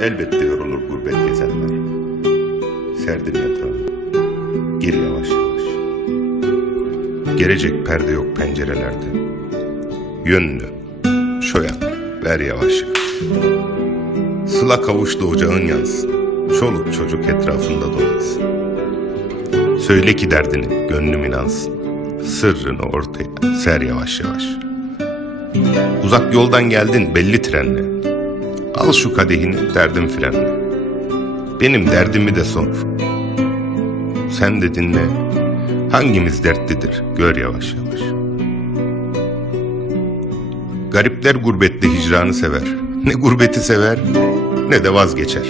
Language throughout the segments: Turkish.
Elbette yorulur gurbet gezenler. Serdim yatağı. Gir yavaş yavaş. Gelecek perde yok pencerelerde. Yönünü, şoyan, ver yavaş yavaş. Sıla kavuştu ocağın yansın. Çoluk çocuk etrafında dolasın. Söyle ki derdini, gönlüm inansın. Sırrını ortaya ser yavaş yavaş. Uzak yoldan geldin belli trenle. Al şu kadehini derdim frenle. Benim derdimi de sor. Sen de dinle. Hangimiz dertlidir gör yavaş yavaş. Garipler gurbette hicranı sever. Ne gurbeti sever ne de vazgeçer.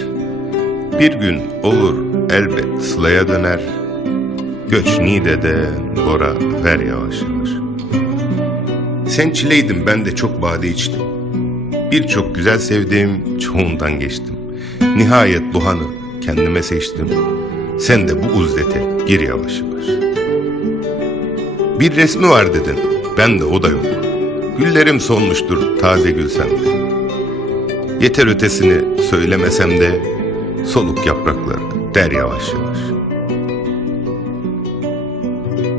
Bir gün olur elbet sılaya döner. Göç Niğde'den Bora ver yavaş yavaş. Sen çileydin ben de çok bade içtim. Birçok güzel sevdiğim çoğundan geçtim. Nihayet bu hanı kendime seçtim. Sen de bu uzdete gir yavaş yavaş. Bir resmi var dedin, ben de o da yok. Güllerim solmuştur taze gülsem de. Yeter ötesini söylemesem de soluk yapraklar der yavaş yavaş.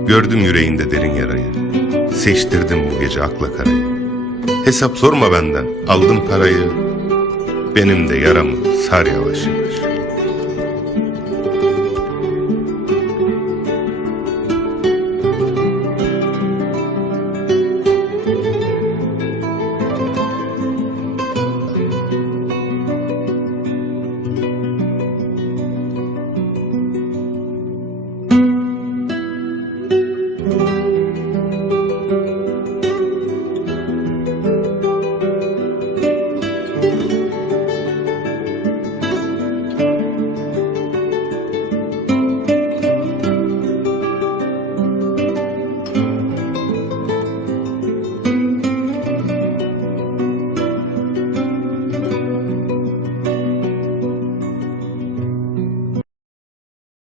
Gördüm yüreğinde derin yarayı. Seçtirdim bu gece akla karayı. Hesap sorma benden, aldım parayı. Benim de yaramı sar yavaş yavaş.